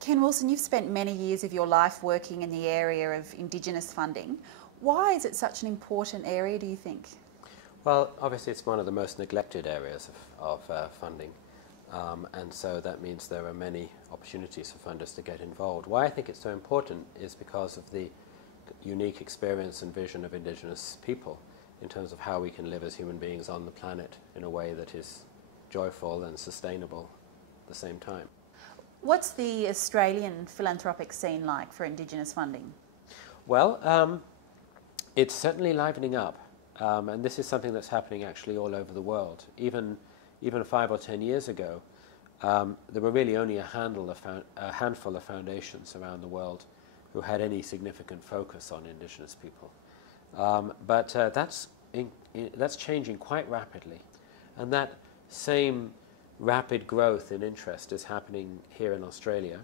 Ken Wilson, you've spent many years of your life working in the area of Indigenous funding. Why is it such an important area, do you think? Well, obviously it's one of the most neglected areas of funding, and so that means there are many opportunities for funders to get involved. Why I think it's so important is because of the unique experience and vision of Indigenous people in terms of how we can live as human beings on the planet in a way that is joyful and sustainable at the same time. What's the Australian philanthropic scene like for Indigenous funding? Well, it's certainly livening up. And this is something that's happening actually all over the world. Even 5 or 10 years ago, there were really only a handful of foundations around the world who had any significant focus on Indigenous people. But that's changing quite rapidly. And that same rapid growth in interest is happening here in Australia,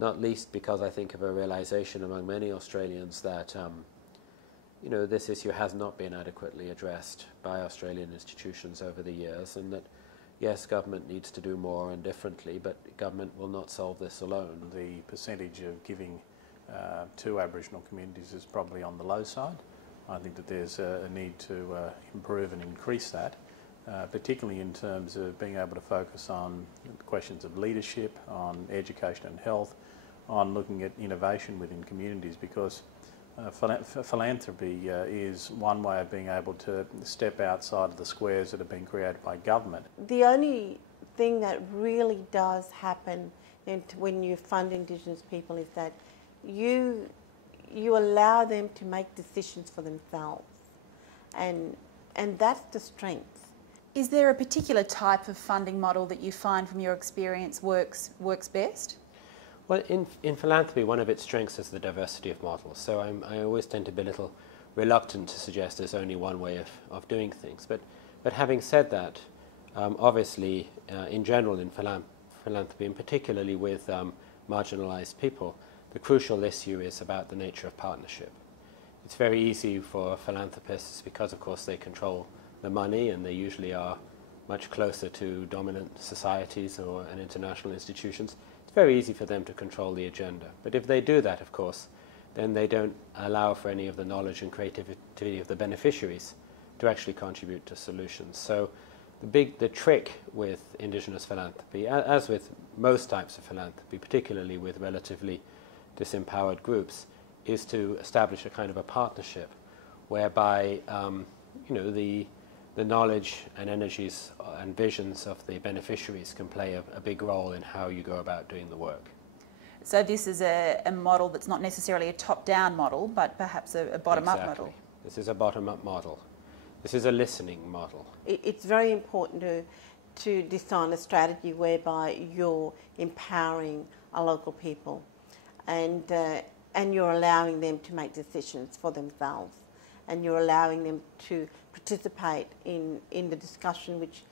not least because I think of a realization among many Australians that this issue has not been adequately addressed by Australian institutions over the years, and that, yes, government needs to do more and differently, but government will not solve this alone. The percentage of giving to Aboriginal communities is probably on the low side. I think that there's a need to improve and increase that, particularly in terms of being able to focus on questions of leadership, on education and health, on looking at innovation within communities, because philanthropy is one way of being able to step outside of the squares that have been created by government. The only thing that really does happen when you fund Indigenous people is that you allow them to make decisions for themselves, and that's the strength. Is there a particular type of funding model that you find from your experience works best? Well, in philanthropy, one of its strengths is the diversity of models. So I always tend to be a little reluctant to suggest there's only one way of doing things. But having said that, obviously, in general in philanthropy, and particularly with marginalized people, the crucial issue is about the nature of partnership. It's very easy for philanthropists because, of course, they control the money and they usually are much closer to dominant societies and international institutions. It's very easy for them to control the agenda. But if they do that, of course, then they don't allow for any of the knowledge and creativity of the beneficiaries to actually contribute to solutions. So the trick with Indigenous philanthropy, as with most types of philanthropy, particularly with relatively disempowered groups, is to establish a kind of a partnership whereby the knowledge and energies and visions of the beneficiaries can play a big role in how you go about doing the work. So this is a model that's not necessarily a top-down model, but perhaps a bottom-up model. This is a bottom-up model. This is a listening model. It's very important to design a strategy whereby you're empowering our local people and you're allowing them to make decisions for themselves, and you're allowing them to participate in the discussion which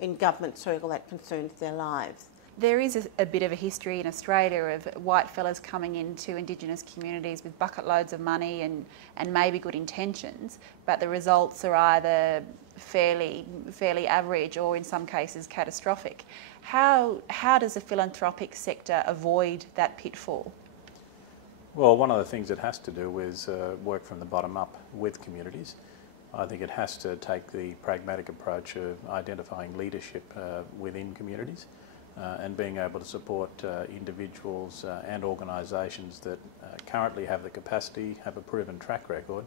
in government circle that concerns their lives. There is a bit of a history in Australia of white fellas coming into Indigenous communities with bucket loads of money and maybe good intentions, but the results are either fairly average or in some cases catastrophic. How does the philanthropic sector avoid that pitfall? Well, one of the things it has to do is work from the bottom up with communities. I think it has to take the pragmatic approach of identifying leadership within communities and being able to support individuals and organisations that currently have the capacity, have a proven track record,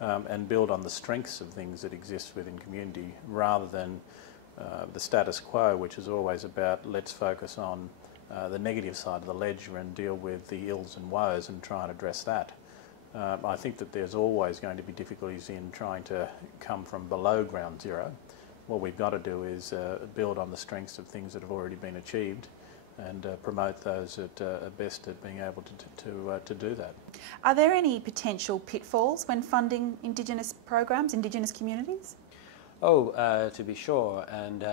and build on the strengths of things that exist within community rather than the status quo, which is always about let's focus on the negative side of the ledger and deal with the ills and woes and try and address that. I think that there's always going to be difficulties in trying to come from below ground zero. What we've got to do is build on the strengths of things that have already been achieved and promote those that are best at being able to do that. Are there any potential pitfalls when funding Indigenous programs, Indigenous communities? Oh, to be sure, and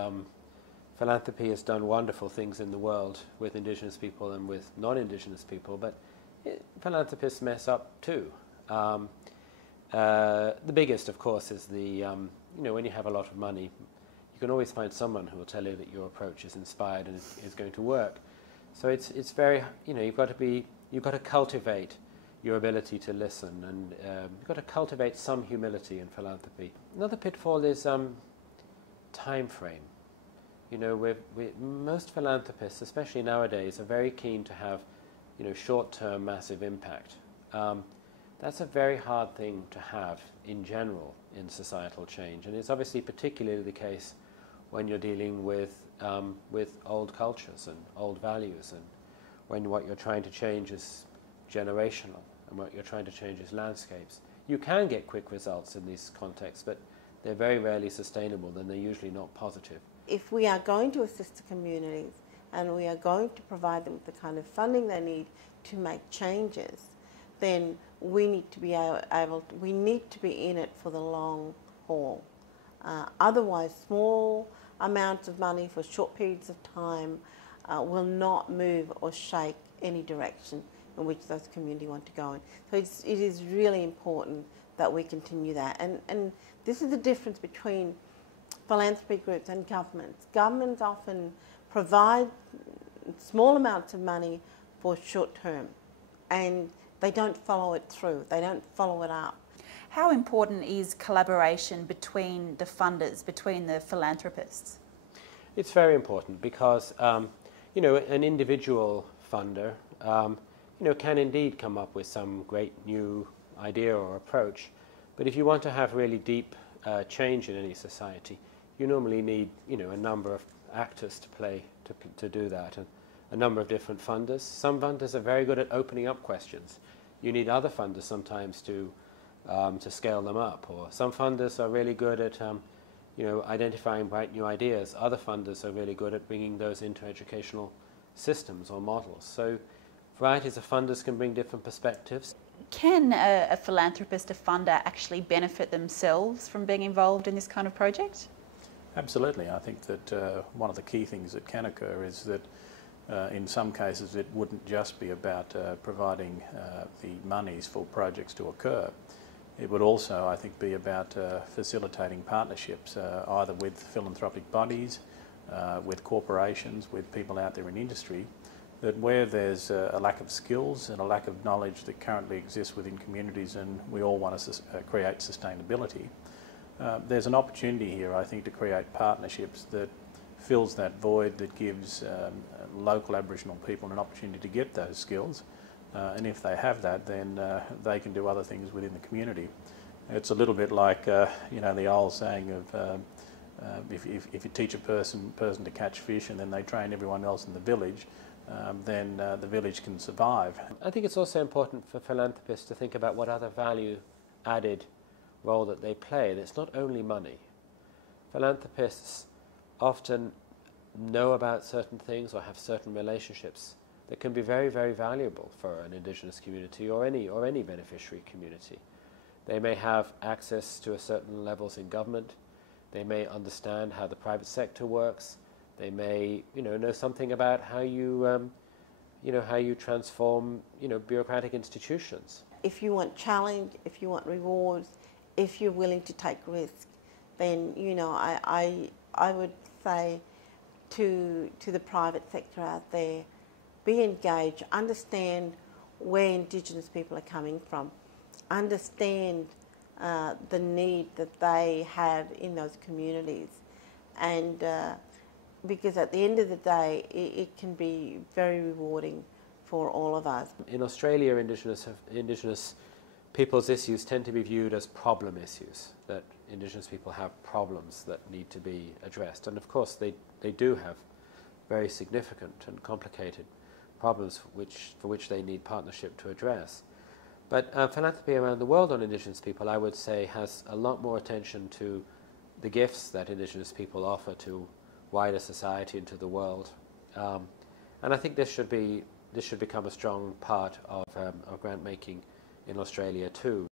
philanthropy has done wonderful things in the world with Indigenous people and with non-Indigenous people, but philanthropists mess up too. The biggest, of course, is when you have a lot of money, you can always find someone who will tell you that your approach is inspired and is going to work. So it's very, you've got to cultivate your ability to listen, and you've got to cultivate some humility in philanthropy. Another pitfall is time frame. Most philanthropists, especially nowadays, are very keen to have, short-term massive impact. That's a very hard thing to have in general in societal change, and it's obviously particularly the case when you're dealing with old cultures and old values, and when what you're trying to change is generational and what you're trying to change is landscapes. You can get quick results in these contexts, but they're very rarely sustainable, and they're usually not positive. If we are going to assist the communities and we are going to provide them with the kind of funding they need to make changes, then we need to be we need to be in it for the long haul. Otherwise, small amounts of money for short periods of time will not move or shake any direction in which those communities want to go in. So it is really important that we continue that. And this is the difference between philanthropy groups and governments. Governments often provide small amounts of money for short term, and they don't follow it through, they don't follow it up. How important is collaboration between the funders, between the philanthropists? It's very important because, an individual funder, can indeed come up with some great new idea or approach. But if you want to have really deep change in any society, you normally need, a number of actors to play to do that, and a number of different funders. Some funders are very good at opening up questions. You need other funders sometimes to scale them up, or some funders are really good at identifying bright new ideas. Other funders are really good at bringing those into educational systems or models. So varieties of funders can bring different perspectives. Can a philanthropist, a funder, actually benefit themselves from being involved in this kind of project? Absolutely. I think that one of the key things that can occur is that in some cases it wouldn't just be about providing the monies for projects to occur. It would also, I think, be about facilitating partnerships, either with philanthropic bodies, with corporations, with people out there in industry, that where there's a lack of skills and a lack of knowledge that currently exists within communities, and we all want to create sustainability, there's an opportunity here, I think, to create partnerships that fills that void, that gives local Aboriginal people an opportunity to get those skills. And if they have that, then they can do other things within the community. It's a little bit like, the old saying of if you teach a person to catch fish and then they train everyone else in the village, then the village can survive. I think it's also important for philanthropists to think about what other value-added role that they play. And it's not only money. Philanthropists often know about certain things or have certain relationships that can be very, very valuable for an Indigenous community or any beneficiary community. They may have access to certain levels in government. They may understand how the private sector works. They may, know something about how you, how you transform, bureaucratic institutions. If you want challenge, if you want rewards, if you're willing to take risk, then, I would say to the private sector out there, be engaged, understand where Indigenous people are coming from, understand the need that they have in those communities, and because at the end of the day, it can be very rewarding for all of us. In Australia, Indigenous people's issues tend to be viewed as problem issues, that Indigenous people have problems that need to be addressed. And of course, they do have very significant and complicated problems for which they need partnership to address. But philanthropy around the world on Indigenous people, I would say, has a lot more attention to the gifts that Indigenous people offer to wider society and to the world. And I think this should become a strong part of grant making in Australia too.